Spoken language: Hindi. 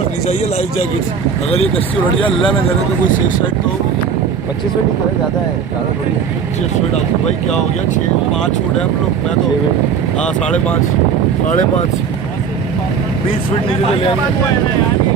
रखनी चाहिए लाइफ जैकेट। अगर ये कश्ती उलट जाए अल्लाह न करे तो कोई सेफ साइड तो 25 फीट की तरह ज़्यादा है, ज़्यादा थोड़ी है। 25 फीट आपको भाई क्या हो गया, 6-5 फुट है हम लोग। मैं तो हाँ 5.5 20 फीट नीचे चले आएंगे।